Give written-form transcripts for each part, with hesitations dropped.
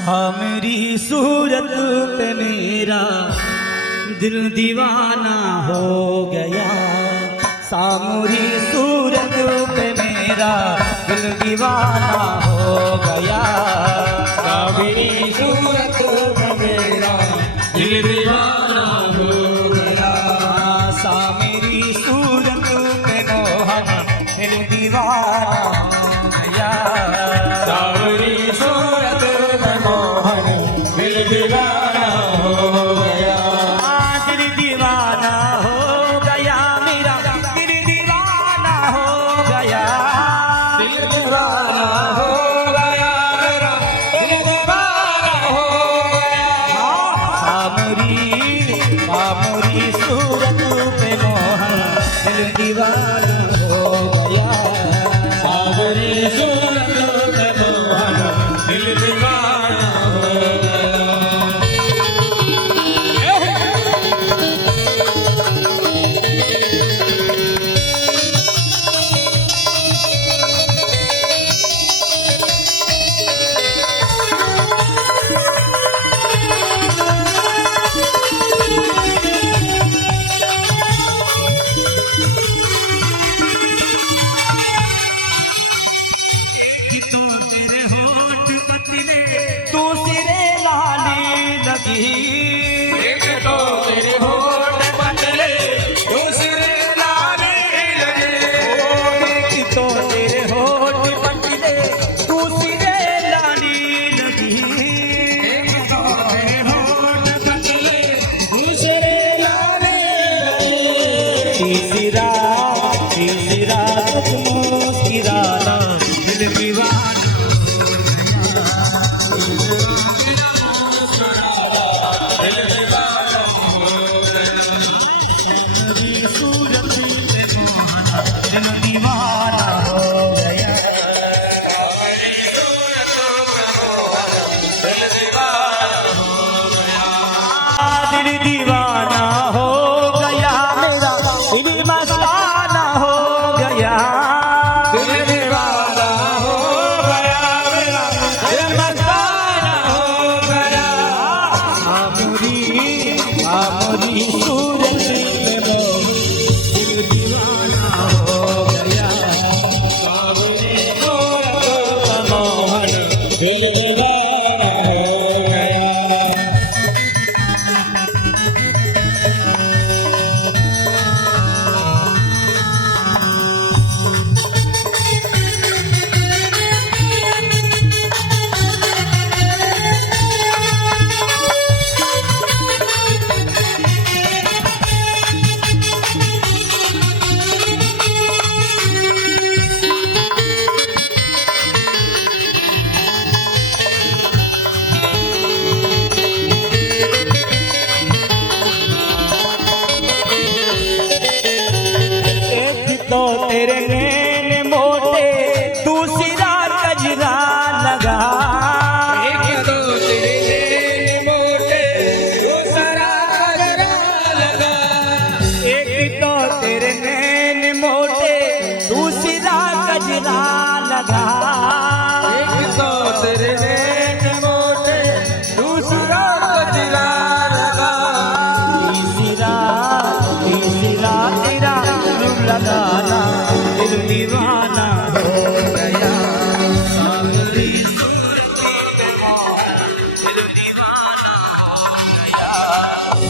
मेरी सूरत पे मेरा दिल दीवाना हो गया। सामरी सूरत पे मेरा दिल दीवाना हो गया। सामरी सूरत पे मेरा दिल दीवाना हो गया। सामरी सूरत पे मोहन दिल दीवाना हो गया। सामरी सूरत पे मोहन दिल दीवाना हो गया। दिल दीवाना हो गया मेरा, दिल दीवाना हो गया। दिल दीवाना हो गया मेरा, दिल दीवाना हो गया। सामरी सूरत पे मोहन दिल दीवाना हो गया। सामरी सूरत पे मोहन दिल दीवाना हो तो तेरे होठ पतले दूसरे लाली लगी। एक तो तेरे होठ पतले दूसरे लाले लगे। एक तो तेरे होठ पतले दूसरे लाली लगी। एक तो तेरे होठ पतले दूसरे लाले लगे। तीसरा तुझ मुस्कुराना दिल दीवाना दिल दीवाना हो गया। मेरी सूरत पे मोहन दिल दीवाना हो गया। मेरी सूरत पे मोहन दिल दीवाना हो गया। दिल दीवाना हो गया मेरा, दिल मस्ताना हो गया। दिल दीवाना हो गया मेरा, दिल मस्ताना हो गया। सामरी सूरत पे मोहन दिल दीवाना हो गया। सामरी सूरत पे मोहन दिल दीवाना हो गया। एक तो तेरे नैन मोटे दूसरा कजरा लगा। एक तो तेरे नैन मोटे दूसरा कजरा लगा। एक तो तेरे नैन मोटे दूसरा कजरा लगा। एक तो तेरे नैन मोटे दूसरा कजरा लगा। तीसरा तेरा दिल लगाना दिल दीवाना हो गया। सामरी सूरत पे मोहन दिल दीवाना हो गया।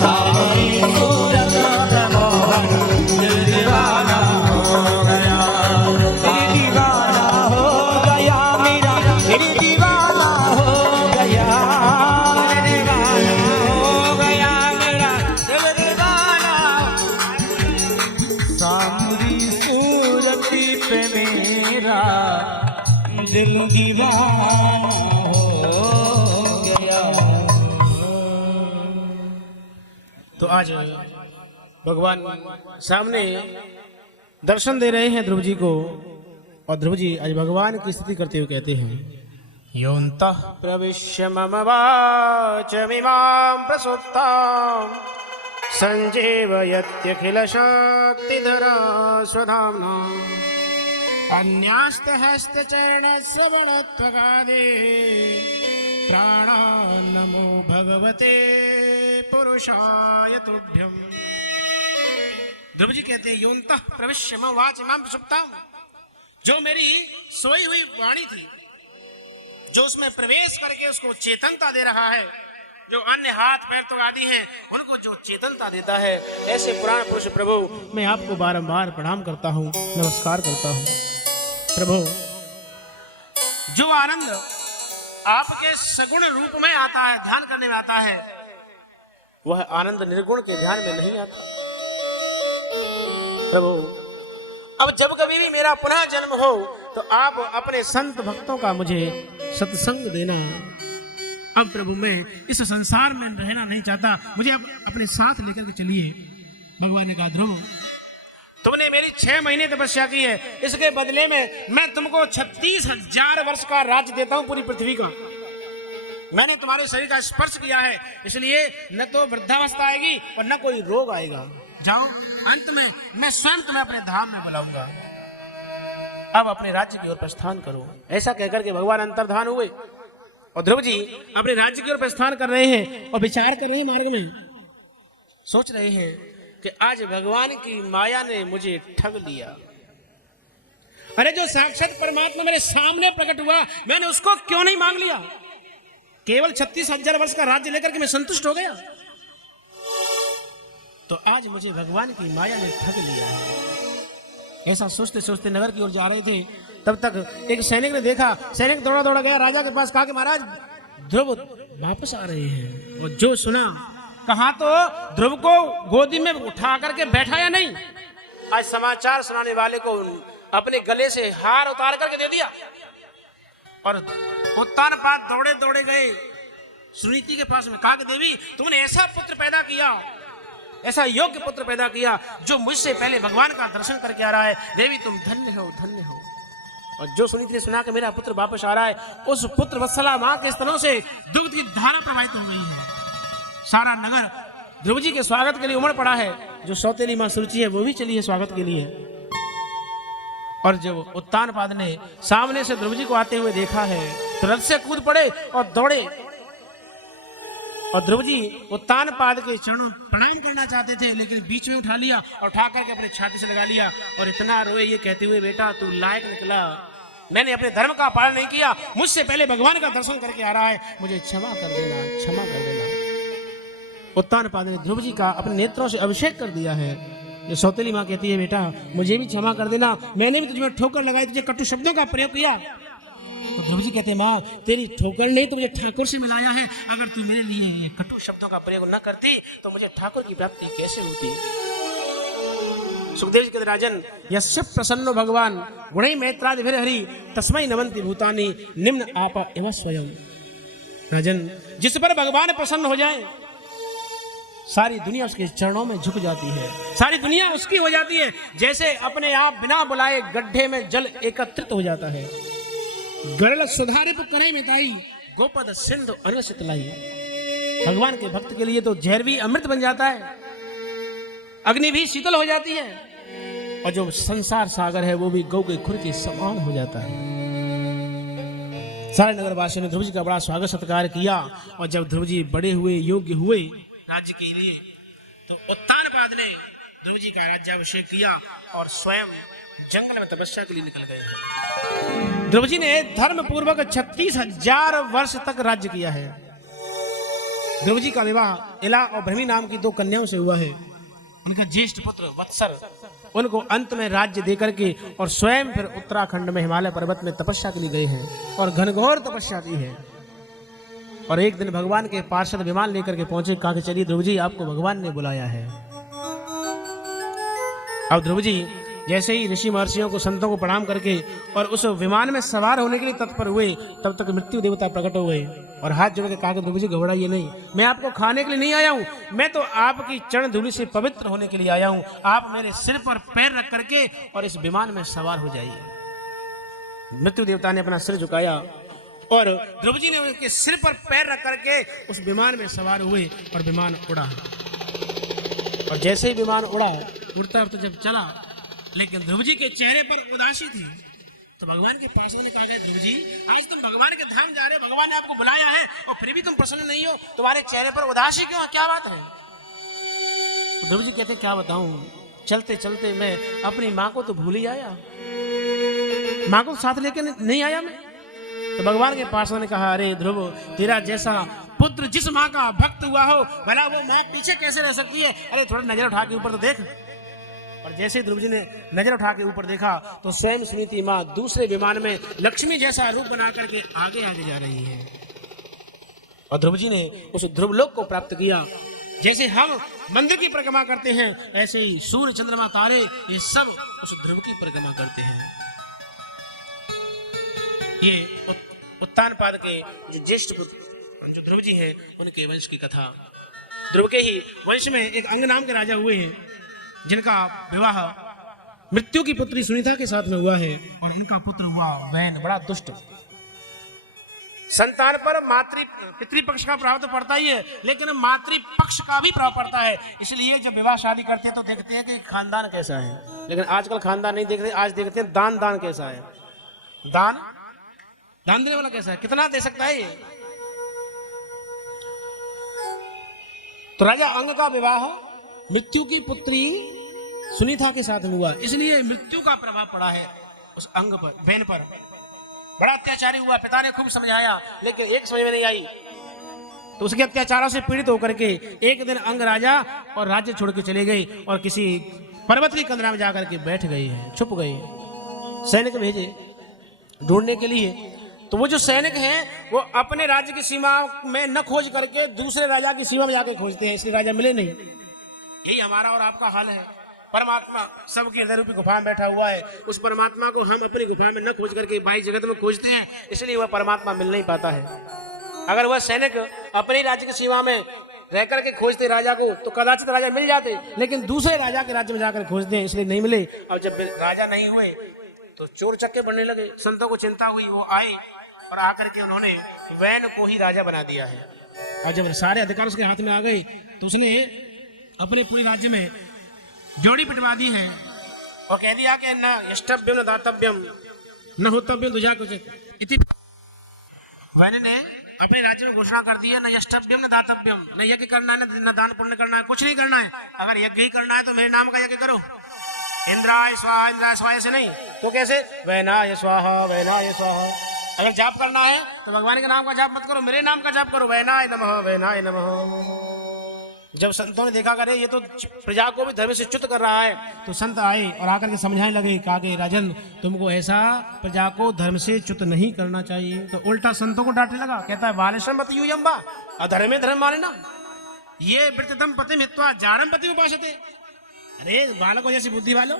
सामरी सूरत पे मोहन दिल दीवाना हो गया। दिल दीवाना हो गया मेरा, दिल दीवाना हो गया। दिल दीवाना हो गया मेरा, दिल दीवाना। सामरी सूरत पे मेरा दिल दीवाना हो गया। तो आज भगवान सामने दर्शन दे रहे हैं ध्रुव जी को, और ध्रुव जी आज भगवान की स्तुति करते हुए कहते हैं, योऽन्तः प्रविश्य मम वाचमिमां प्रसुप्तां सञ्जीवयत्यखिलशक्तिधरा स्वधाम्ना। अन्यास्तहस्तचरणश्रवणत्वगादे पुरुषाण नमो भगवते पुरुषाय तुभ्यम। ध्रुव जी कहते हैं योन्तः प्रविश्य मम वाचमाम सुप्ताम, जो मेरी सोई हुई वाणी थी, जो उसमें प्रवेश करके उसको चेतनता दे रहा है, जो अन्य हाथ पैर तो आदि हैं उनको जो चेतनता देता है, ऐसे पुराण पुरुष प्रभु मैं आपको बारंबार प्रणाम करता हूँ, नमस्कार करता हूँ। प्रभु, जो आनंद आपके सगुण रूप में आता है, ध्यान करने में आता है, वह आनंद निर्गुण के ध्यान में नहीं आता। प्रभु, अब जब कभी भी मेरा पुनः जन्म हो तो आप अपने संत भक्तों का मुझे सत्संग देना। अब प्रभु मैं इस संसार में रहना नहीं चाहता, मुझे अब अपने साथ लेकर के चलिए। भगवान ने कहा ध्रुव, तुमने मेरी 6 महीने तपस्या की है, इसके बदले में मैं तुमको 36,000 वर्ष का राज्य देता हूं पूरी पृथ्वी का। मैंने तुम्हारे शरीर का स्पर्श किया है, इसलिए न तो वृद्धावस्था आएगी और न कोई रोग आएगा। जाओ, अंत में मैं स्वयं तुम्हें अपने धाम में बुलाऊंगा। अब अपने राज्य की ओर प्रस्थान करो। ऐसा कहकर के भगवान अंतर्धान हुए और ध्रुव जी अपने राज्य की ओर प्रस्थान कर रहे हैं और विचार कर रहे हैं, मार्ग में सोच रहे हैं कि आज भगवान की माया ने मुझे ठग लिया। अरे जो साक्षात परमात्मा मेरे सामने प्रकट हुआ, मैंने उसको क्यों नहीं मांग लिया? केवल 36,000 वर्ष का राज्य लेकर के मैं संतुष्ट हो गया, तो आज मुझे भगवान की माया ने ठग लिया है। ऐसा सोचते सोचते नगर की ओर जा रहे थे, तब तक एक सैनिक ने देखा। सैनिक दौड़ा दौड़ा गया राजा के पास, कहा कि महाराज ध्रुव वापस आ रहे हैं। और जो सुना, कहा तो ध्रुव को गोदी में उठा करके बैठाया नहीं, आज समाचार सुनाने वाले को अपने गले से हार उतार करके दे दिया। और उत्तानपाद दौड़े दौड़े गए सुनीति के पास में, कहा कि देवी तुमने ऐसा पुत्र पैदा किया, ऐसा योग्य पुत्र पैदा किया जो मुझसे पहले भगवान का दर्शन करके आ रहा है। देवी तुम धन्य हो, धन्य हो। और जो सुनीति ने सुना कि मेरा पुत्र वापस आ रहा है, उस पुत्र वत्सला मां के स्तनों से दुग्ध की धारा प्रवाहित हो गई है। सारा नगर ध्रुव जी के स्वागत के लिए उमड़ पड़ा है। जो सौतेली मां सुरुचि है वो भी चली है स्वागत के लिए। और जब उत्तानपाद ने सामने से ध्रुव जी को आते हुए देखा है तो रथ से कूद पड़े और दौड़े। और ध्रुव जी उत्तानपाद के चरणों प्रणाम करना चाहते थे, लेकिन बीच में उठा लिया और उठा करके अपने छाती से लगा लिया और इतना रोए, ये कहते हुए बेटा तू लायक निकला, मैंने अपने धर्म का पालन नहीं किया, मुझसे पहले भगवान का दर्शन करके आ रहा है, मुझे क्षमा कर देना, क्षमा कर देना। उत्तानपाद ने ध्रुव जी का अपने नेत्रों से अभिषेक कर दिया है। ये सौतेली माँ कहती है बेटा मुझे भी क्षमा कर देना, मैंने भी तुझे ठोकर लगाई, तुझे कटु शब्दों का प्रयोग किया। तो ध्रुव जी कहते हैं माँ तेरी ठोकर नहीं तो मुझे ठाकुर से मिलाया है, अगर तू मेरे लिए ये कटु शब्दों का प्रयोग न करती तो मुझे ठाकुर की प्राप्ति कैसे होती। सुखदेव जी कहते राजन यस्य प्रसन्नो भगवान गुणै मैत्रादिभिर हरि तस्मै नमन्ति भूतानि निम्न आप एव स्वयं। राजन जिस पर भगवान प्रसन्न हो जाए सारी दुनिया उसके चरणों में झुक जाती है, सारी दुनिया उसकी हो जाती है। जैसे अपने आप बिना बुलाए गड्ढे में जल एकत्रित हो जाता है। गरल सुधारिप करे मिताई गोपद सिंधु अनसित लाई। भगवान के भक्त के लिए तो जहर भी अमृत बन जाता है, अग्नि भी शीतल हो जाती है, और जो संसार सागर है वो भी गौ के खुर के समान हो जाता है। सारे नगरवासियों ने ध्रुव जी का बड़ा स्वागत सत्कार किया। और जब ध्रुव जी बड़े हुए, योग्य हुए राज्य के लिए, तो उत्तानपाद ने ध्रुव जी का राज्याभिषेक किया और स्वयं जंगल में तपस्या के लिए निकल गए। ध्रुव जी ने धर्म पूर्वक 36,000 वर्ष तक राज्य किया है। ध्रुव जी का विवाह इला और भ्रमी नाम की 2 कन्याओं से हुआ है। उनका ज्येष्ठ पुत्र वत्सर उनको अंत में राज्य देकर के और स्वयं फिर उत्तराखंड में हिमालय पर्वत में तपस्या के लिए गए हैं और घनघोर तपस्या की है। और एक दिन भगवान के पार्षद विमान लेकर के पहुंचे, कहा कि चलिए ध्रुव जी आपको भगवान ने बुलाया है। अब ध्रुव जी जैसे ही ऋषि महर्षियों को, संतों को प्रणाम करके और उस विमान में सवार होने के लिए तत्पर हुए, तब तक मृत्यु देवता प्रकट हो गए और हाथ जोड़ के कहा कि ध्रुव जी घबराइए नहीं, मैं आपको खाने के लिए नहीं आया हूँ, मैं तो आपकी चरण धूलि से पवित्र होने के लिए आया हूँ। आप मेरे सिर पर पैर रख करके और इस विमान में सवार हो जाइए। मृत्यु देवता ने अपना सिर झुकाया और ध्रुव जी ने उनके सिर पर पैर रख करके उस विमान में सवार हुए और विमान उड़ा। और जैसे ही विमान उड़ा, उड़ता उड़ता जब चला, लेकिन ध्रुव जी के चेहरे पर उदासी थी, तो भगवान के पास ने कहा, ध्रुव जी आज तुम भगवान के धाम जा रहे हो, भगवान ने आपको बुलाया है और फिर भी तुम प्रसन्न नहीं हो, तुम्हारे चेहरे पर उदासी क्यों है, क्या बात है? तो ध्रुव जी कहते क्या बताऊं, चलते चलते मैं अपनी माँ को तो भूल ही आया, माँ को साथ लेके नहीं आया मैं। तो भगवान के पास ने कहा, अरे ध्रुव तेरा जैसा पुत्र जिस माँ का भक्त हुआ हो, भला वो माँ पीछे कैसे रह सकती है? अरे थोड़ा नजर उठा के ऊपर तो देख। और जैसे ध्रुव जी ने नजर उठा के ऊपर देखा तो स्वयं सुनीति माँ दूसरे विमान में लक्ष्मी जैसा रूप बना करके आगे आगे जा रही है। और ध्रुव जी ने उस ध्रुवलोक को प्राप्त किया। जैसे हम मंदिर की परिक्रमा करते हैं, ऐसे ही सूर्य चंद्रमा तारे ये सब उस ध्रुव की परिक्रमा करते हैं। ये उत्तानपाद के जो ज्येष्ठ पुत्र जो ध्रुव जी हैं, उनके वंश की कथा। ध्रुव के ही वंश में एक अंग नाम के राजा हुए हैं, जिनका विवाह मृत्यु की पुत्री सुनीता के साथ में हुआ है, और उनका पुत्र हुआ वैन, बड़ा दुष्ट। संतान पर पितृपक्ष का प्रभाव तो पड़ता ही है, लेकिन मातृपक्ष का भी प्रभाव पड़ता है। इसलिए जब विवाह शादी करते हैं तो देखते हैं कि खानदान कैसा है, लेकिन आजकल खानदान नहीं देखते, आज देखते हैं दान कैसा है, दान देने वाला कैसा है, कितना दे सकता है ये। तो राजा अंग का विवाह मृत्यु की पुत्री सुनीता के साथ में हुआ, इसलिए मृत्यु का प्रभाव पड़ा है उस अंग पर, बहन पर। बड़ा अत्याचारी हुआ, पिता ने खूब समझाया लेकिन एक समझ में नहीं आई, तो उसके अत्याचारों से पीड़ित होकर के एक दिन अंग राजा और राज्य छोड़ के चले गए और किसी पर्वत की कंदरा में जाकर के बैठ गए हैं, छुप गए। सैनिक भेजे ढूंढने के लिए, तो वो जो सैनिक हैं वो अपने राज्य की सीमा में न खोज करके दूसरे राजा की सीमा में जाकर खोजते हैं, इसलिए राजा मिले नहीं। यही हमारा और आपका हाल है। परमात्मा सबकी हृदय रूपी गुफा में बैठा हुआ है, उस परमात्मा को हम अपनी गुफा में न खोज करके बाहरी जगत में खोजते हैं, इसलिए वह परमात्मा मिल नहीं पाता है। अगर वह सैनिक अपने राज्य की सीमा में रह करके खोजते राजा को तो कदाचित राजा मिल जाते, लेकिन दूसरे राजा के राज्य में जाकर खोजते हैं, इसलिए नहीं मिले। और जब राजा नहीं हुए तो चोर चक्के बढ़ने लगे। संतों को चिंता हुई, वो आए और आकर के उन्होंने वैन को ही राजा बना दिया है। और जब सारे अधिकार उसके हाथ में आ गए तो उसने अपने पूरे राज्य में जोड़ी पिटवा दी है और कह दिया कि न यष्टव्यम न दातव्यम न होतव्यम दुजा कुछ। वैन ने अपने राज्य में घोषणा कर दी है, न यष्टव्यम न दातव्यम, न यज्ञ करना है न दान पुण्य करना है, कुछ नहीं करना है। अगर यज्ञ ही करना है तो मेरे नाम का यज्ञ करो, इंद्राय स्वाहा से नहीं तो कैसे, वैनाय स्वाहा। अगर जाप करना है तो भगवान के नाम का जाप मत करो, मेरे नाम का जाप करो, वैनाय नमः। जब संतों ने देखा करे ये तो प्रजा को भी धर्म से च्युत कर रहा है, तो संत आए और आकर के समझाने लगे, कहा कि राजन तुमको ऐसा प्रजा को धर्म से च्युत नहीं करना चाहिए। तो उल्टा संतों को डांटने लगा, कहता है बालेश्वर मत यूयम्बा, अधर्मे धर्म मानना, ये वृत्तम पति मित्वा जारम पति उपासते। अरे बालकों जैसी बुद्धि वालों,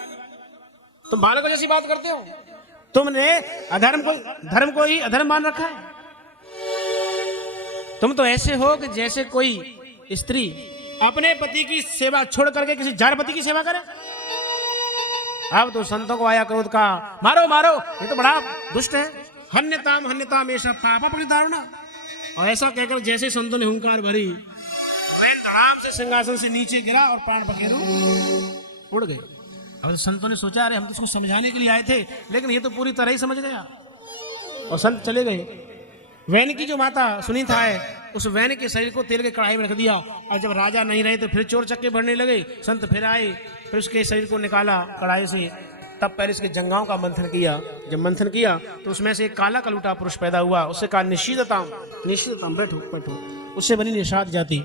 तुम बालकों जैसी बात करते हो, तुमने धर्म को ही अधर्म मान रखा है। तुम तो ऐसे हो कि जैसे कोई स्त्री अपने पति की सेवा छोड़ करके किसी जार पति की सेवा करे। अब तो संतों को आया क्रोध का, मारो ये तो बड़ा दुष्ट है। हन्यताम ऐसा पापा पकड़ी धारणा। और ऐसा कहकर जैसे संतों ने हुंकार भरी, वैन धड़ाम से सिंहासन से नीचे गिरा और प्राण पखेरु उड़ गए। अब तो संतों ने सोचा अरे हम तो उसको समझाने के लिए आए थे, लेकिन ये तो पूरी तरह ही समझ गया और संत चले गए। वैन की जो माता सुनीता है, उस वैन के शरीर को तेल के कढ़ाई में रख दिया। और जब राजा नहीं रहे तो फिर चोर चक्के बढ़ने लगे। संत फिर आए, फिर उसके शरीर को निकाला कढ़ाई से, तब पहले इसके जंघाओं का मंथन किया। जब मंथन किया तो उसमें से एक काला कलूटा पुरुष पैदा हुआ। उससे कहा निषिद्धताम, बैठो, उससे बनी निषाद जाति।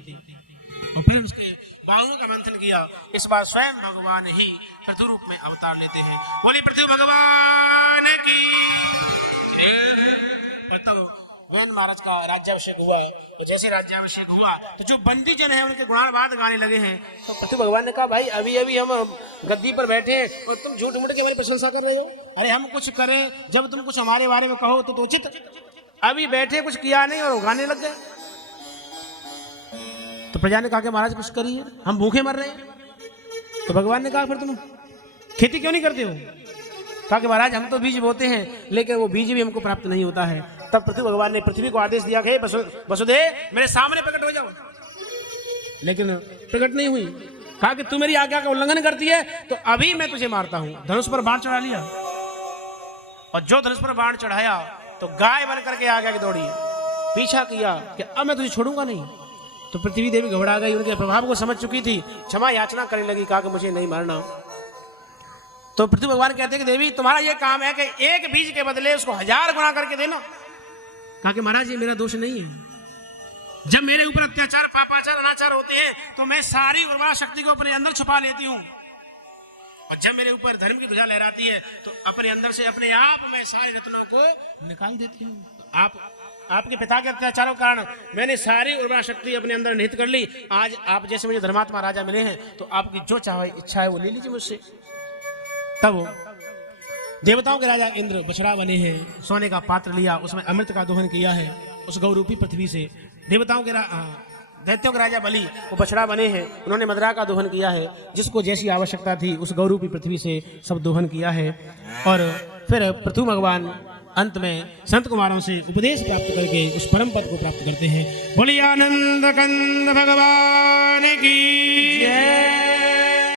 और फिर उसके बाहुओं का मंथन किया। इस बार स्वयं भगवान ही पृथ्वी रूप में अवतार लेते हैं। बोली पृथ्वी भगवान की। तब वैन महाराज का राज्याभिषेक हुआ। तो जैसे राज्याभिषेक हुआ तो जो बंदी जन है उनके गुणानुवाद गाने लगे हैं। तो पृथ्वी भगवान ने कहा भाई अभी हम गद्दी पर बैठे हैं और तुम झूठ मूठ के हमारी प्रशंसा कर रहे हो। अरे हम कुछ करें, जब तुम कुछ हमारे बारे में कहो तो उचित। अभी बैठे कुछ किया नहीं और गाने लग गए। तो प्रजा ने कहा कि महाराज कुछ करिए, हम भूखे मर रहे हैं। तो भगवान ने कहा फिर तुम खेती क्यों नहीं करते हो? कहा कि महाराज हम तो बीज बोते हैं, लेकिन वो बीज भी हमको प्राप्त नहीं होता है। तब पृथ्वी भगवान ने पृथ्वी को आदेश दिया कि वसुदेव मेरे सामने प्रकट हो जाओ, लेकिन प्रकट नहीं हुई। कहा कि तू मेरी आज्ञा का उल्लंघन करती है तो अभी मैं तुझे मारता हूं। धनुष पर बाण चढ़ा लिया और जो धनुष पर बाण चढ़ाया तो गाय बन करके आगे दौड़ी, पीछा किया कि अब मैं तुझे छोड़ूंगा नहीं। तो पृथ्वी देवी घबरा गई, उनके प्रभाव को समझ चुकी थी, क्षमा याचना करने लगी, कहा कि मुझे नहीं मारना। तो पृथ्वी भगवान कहते हैं कि देवी तुम्हारा यह काम है कि एक बीज के बदले उसको 1000 गुना करके देना। कहा कि महाराज ये मेरा दोष नहीं है, जब मेरे ऊपर अत्याचार पापाचार अनाचार होते हैं तो मैं सारी उर्वरा शक्ति को अपने अंदर छुपा लेती हूँ, और जब मेरे ऊपर धर्म की ध्वजा लहराती है तो अपने अंदर से अपने आप मैं सारे रत्नों को निकाल देती हूँ। आपके पिता के अत्याचारों के कारण मैंने सारी उर्वरा शक्ति अपने अंदर निहित कर ली। आज आप जैसे मुझे धर्मात्मा राजा मिले हैं तो आपकी जो चाहे इच्छा है वो ले लीजिए मुझसे। तब देवताओं के राजा इंद्र बछड़ा बने हैं, सोने का पात्र लिया, उसमें अमृत का दोहन किया है उस गौरूपी पृथ्वी से। देवताओं के दैत्यों के राजा बलि वो बछड़ा बने हैं, उन्होंने मदरा का दोहन किया है, जिसको जैसी आवश्यकता थी उस गौरूपी पृथ्वी से सब दोहन किया है। और फिर पृथ्वी भगवान अंत में संत कुमारों से उपदेश प्राप्त करके उस परम पद को प्राप्त करते हैं। बोलिए आनंद कंद भगवान की।